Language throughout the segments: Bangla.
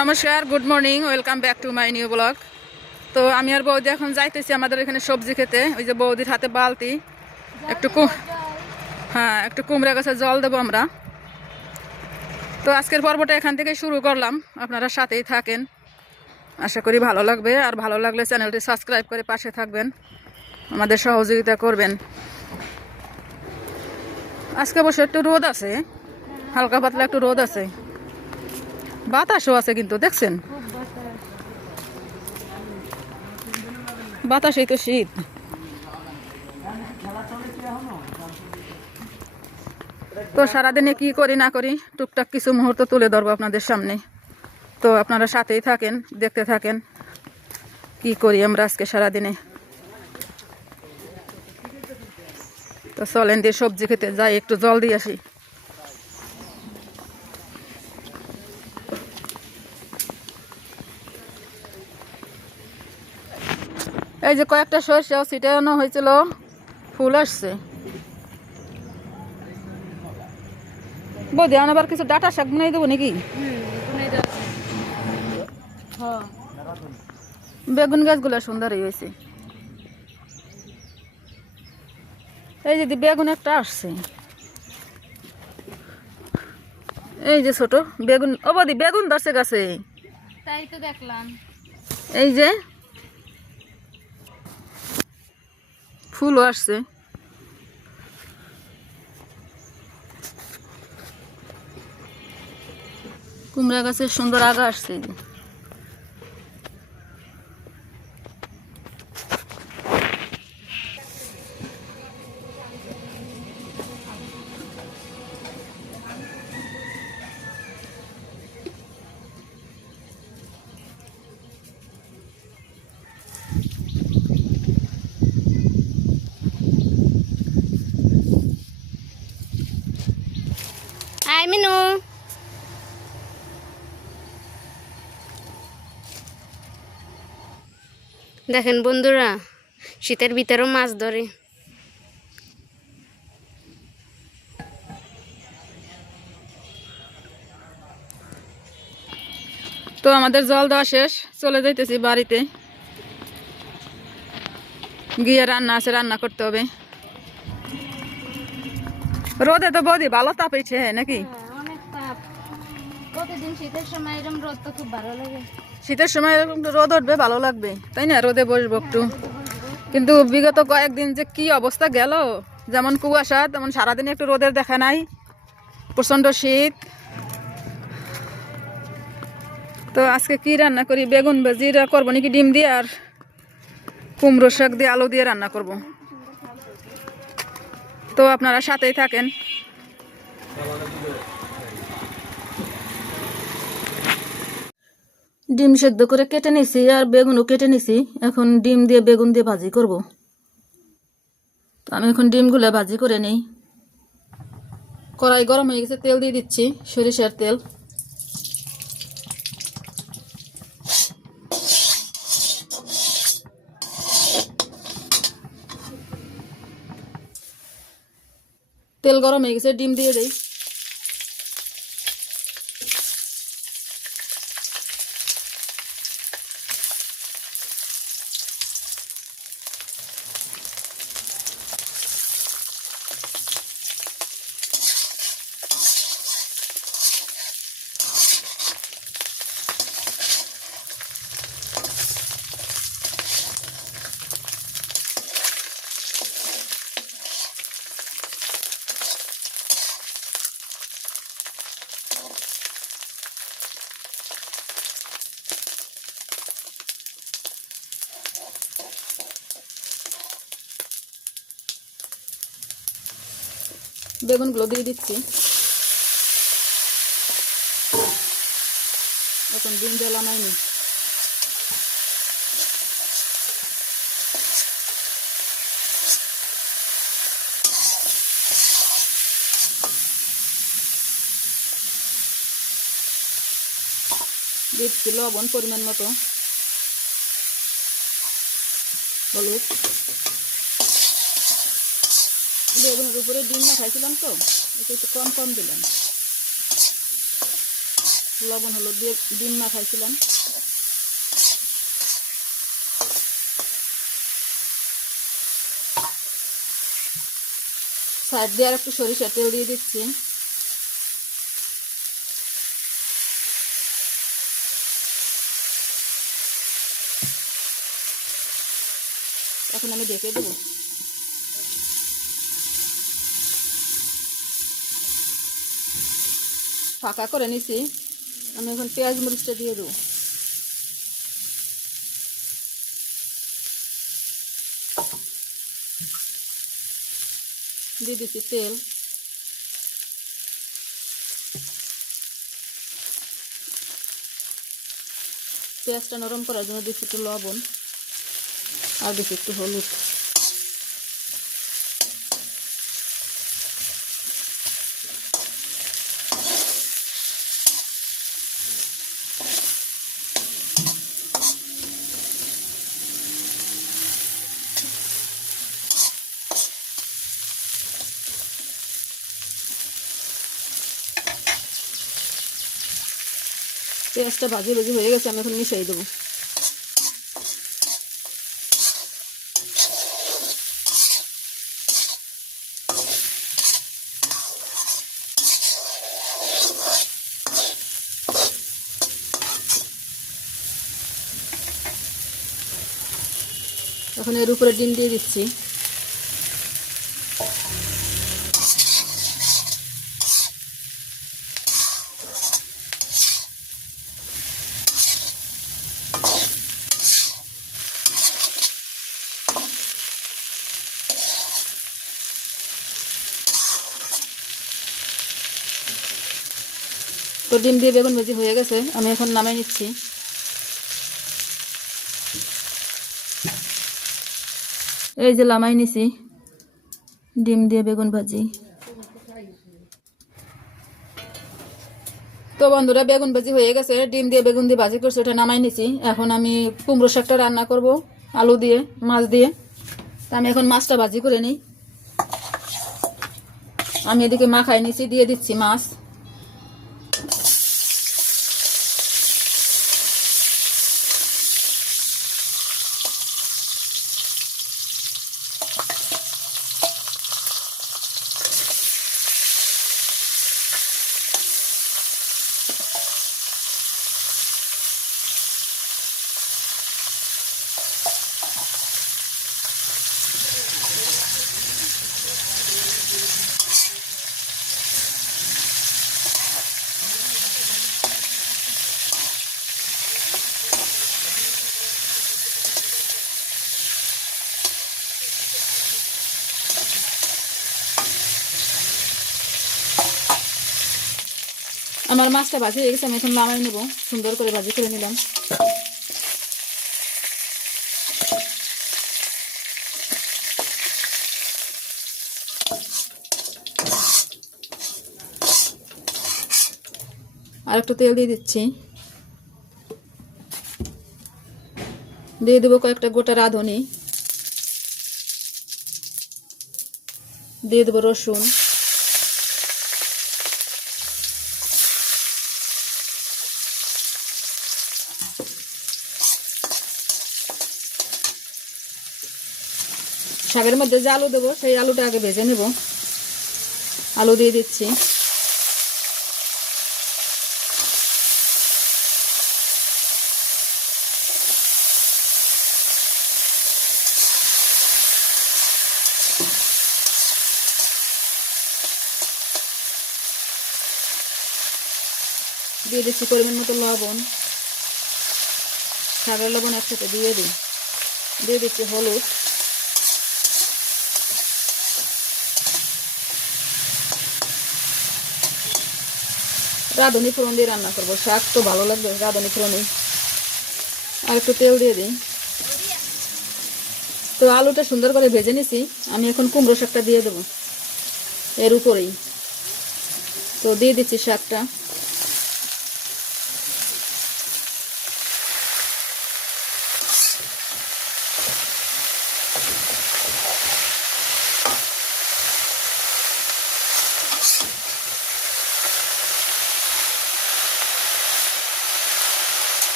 নমস্কার, good morning, welcome back to my new blog. তো আমি আর বৌদি এখন যাইতেছি আমাদের এখানে সবজি খেতে। ওই যে বৌদির হাতে বালতি, একটু হ্যাঁ, একটু কুমড়া গাছে জল দেবো আমরা। তো আজকের পর্বটা এখান থেকে শুরু করলাম, আপনারা সাথেই থাকেন, আশা করি ভালো লাগবে। আর ভালো লাগলে চ্যানেলটি সাবস্ক্রাইব করে পাশে থাকবেন, আমাদের সহযোগিতা করবেন। আজকে অবশ্য একটু রোদ আছে, হালকা পাতলা একটু রোদ আছে, বাতাসও আছে, কিন্তু দেখছেন বাতাসেই তো শীত। তো সারাদিনে কি করি না করি টুকটাক কিছু মুহূর্ত তুলে ধরবো আপনাদের সামনে। তো আপনারা সাথেই থাকেন, দেখতে থাকেন কি করি আমরা আজকে সারাদিনে। তো চলেন দিয়ে সবজি খেতে যাই, একটু জল দিয়ে আসি। এই যে কয়েকটা সরষেও ছিটানো হয়েছিল, ফুল আসছে। বৌদি আবার কিছু ডাটা শাক বানাই দেবো নাকি? বেগুন গাছগুলো সুন্দর হয়েছে। এই যে বেগুন একটা আসছে, এই যে ছোট বেগুন। ও বৌদি, বেগুন ধরছে গাছে, তাই তো দেখলাম। এই যে ফুলও আসছে। কুমড়া গাছের সুন্দর আগা আসছে এই যে। আই মিনু, দেখেন বন্ধুরা, শীতের ভিতরেও মাছ ধরে। তো আমাদের জল দেওয়া শেষ, চলে যাইতেছি বাড়িতে গিয়ে রান্না আছে, রান্না করতে হবে। রোদে তো বৌদি ভালো তাপেছে নাকি? অনেক তাপ। প্রতিদিন শীতের সময় এরকম রোদ তো খুব ভালো লাগে। শীতের সময় এরকম রোদ উঠবে, ভালো লাগবে, তাই না? রোদে বসবো একটু। কিন্তু বিগত কয়েকদিন যে কি অবস্থা গেল, যেমন কুয়াশা তেমন সারাদিন একটু রোদের দেখা নাই, প্রচন্ড শীত। তো আজকে কি রান্না করি, বেগুন ভাজি করবো নাকি ডিম দিয়ে, আর কুমড়ো শাক দিয়ে আলু দিয়ে রান্না করব। তো আপনারা সাথেই থাকেন। ডিম সেদ্ধ করে কেটে নিছি, আর বেগুনও কেটে নিছি। এখন ডিম দিয়ে বেগুন দিয়ে ভাজি করব। তো আমি এখন ডিমগুলো ভাজি করে নেই। কড়াই গরম হয়ে গেছে, তেল দিয়ে দিচ্ছি, সরিষার তেল। তেল গরম হয়ে গেছে, ডিম দিয়ে দেই। বেগুনগুলো দিয়ে দিচ্ছি। এখন ডিম জ্বালা নাইনি। দিচ্ছি লবণ পরিমাণ মতো, হলুদ। বেগুনের উপরে ডিম না খাইছিলাম, তো একটু কম কম দিলাম। লবণ হলুদ দিয়ে ডিম মাখাইছিলাম। সাইড দিয়ে আর একটু সরিষার তেল দিয়ে দিচ্ছি। এখন আমি ঢেকে দেবো। ফাঁকা করে নিছি, আমি এখন পেঁয়াজ মরিচটা দিয়ে দেবো। দিয়ে দিচ্ছি তেল, পেঁয়াজটা নরম করার জন্য দিচ্ছি একটু লবণ আর দিচ্ছি একটু হলুদ। পেঁয়াজটা ভাজি ভাজি হয়ে গেছে, আমি এখন মিশিয়ে দেবো। এখন এর উপরে ডিম দিয়ে দিচ্ছি। তো ডিম দিয়ে বেগুন ভাজি হয়ে গেছে, আমি এখন নামাই নিচ্ছি। এই যে নামাই নিছি ডিম দিয়ে বেগুন ভাজি। তো বন্ধুরা, বেগুন ভাজি হয়ে গেছে, ডিম দিয়ে বেগুন দিয়ে ভাজি করছে, ওটা নামাই নিছি। এখন আমি কুমড়ো শাকটা রান্না করব আলু দিয়ে মাছ দিয়ে। তা আমি এখন মাছটা ভাজি করে নিই। আমি এদিকে মাখাই নিছি, দিয়ে দিচ্ছি মাছ। আমার মাছটা ভাজি হয়ে গেছে, আমি এখন নামাই নেব। সুন্দর করে ভাজি করে নিলাম। আর একটু তেল দিয়ে দিচ্ছি। দিয়ে দেবো কয়েকটা গোটা রাঁধুনি, দিয়ে দেবো রসুন, শাকের মধ্যে যে আলু দেবো সেই আলুটা আগে ভেজে নেব। আলু দিয়ে দিচ্ছি। দিয়ে দিচ্ছি পরিমাণ মতো লবণ, শাকের লবণ একসাথে দিয়ে দিই। দিয়ে দিচ্ছি হলুদ, রাঁধুনি ফোড়ন দিয়ে রান্না করবো, শাক তো ভালো লাগবে রাঁধুনি ফোড়নে। আর একটু তেল দিয়ে দিই। তো আলুটা সুন্দর করে ভেজে নিছি, আমি এখন কুমড়ো শাকটা দিয়ে দেবো এর উপরেই। তো দিয়ে দিচ্ছি শাকটা।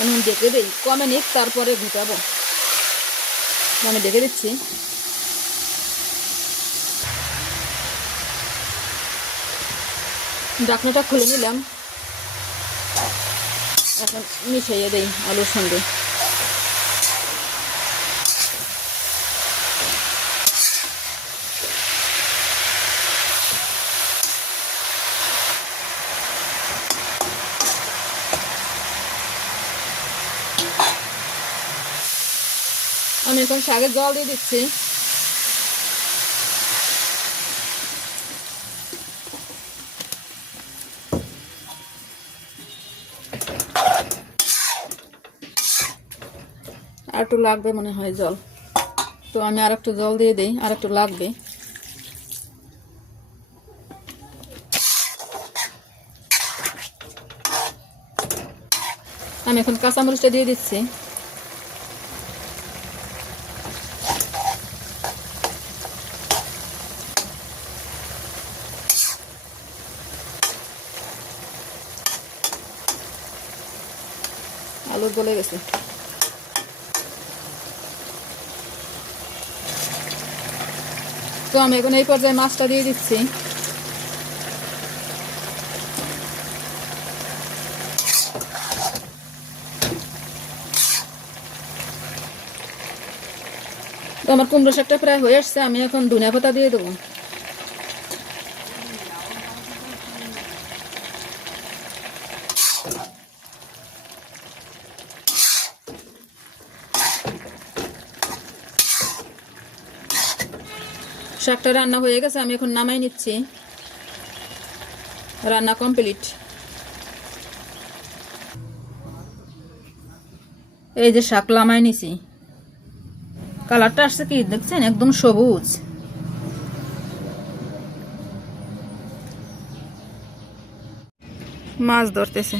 আমি ডেকে দিই, কমে নিক তারপরে ঘুটাবো। আমি ডেকে দিচ্ছি। ঢাকনাটা খুলে নিলাম, এখন মিশিয়ে দিই আলুর সঙ্গে। আমি এখন শাকের জল দিয়ে দিচ্ছি। আর একটু লাগবে মনে হয় জল, তো আমি আর একটু জল দিয়ে দিই, আর একটু লাগবে। আমি এখন কাঁচামরিচটা দিয়ে দিচ্ছি। আলু গলে গেছে। তো আমি এখন এই পর্যায়ে মাছটা দিয়ে দিচ্ছি। তো আমার কুমড়ো শাকটা প্রায় হয়ে আসছে, আমি এখন ধনিয়া পাতা দিয়ে দেবো। শাকটা রান্না হয়ে গেছে, আমি এখন নামাই নিচ্ছি। রান্না কমপ্লিট। এই যে শাক নামাই নিছি, কালারটা আসছে কি দেখছেন, একদম সবুজ। মাছ ধরতেছে।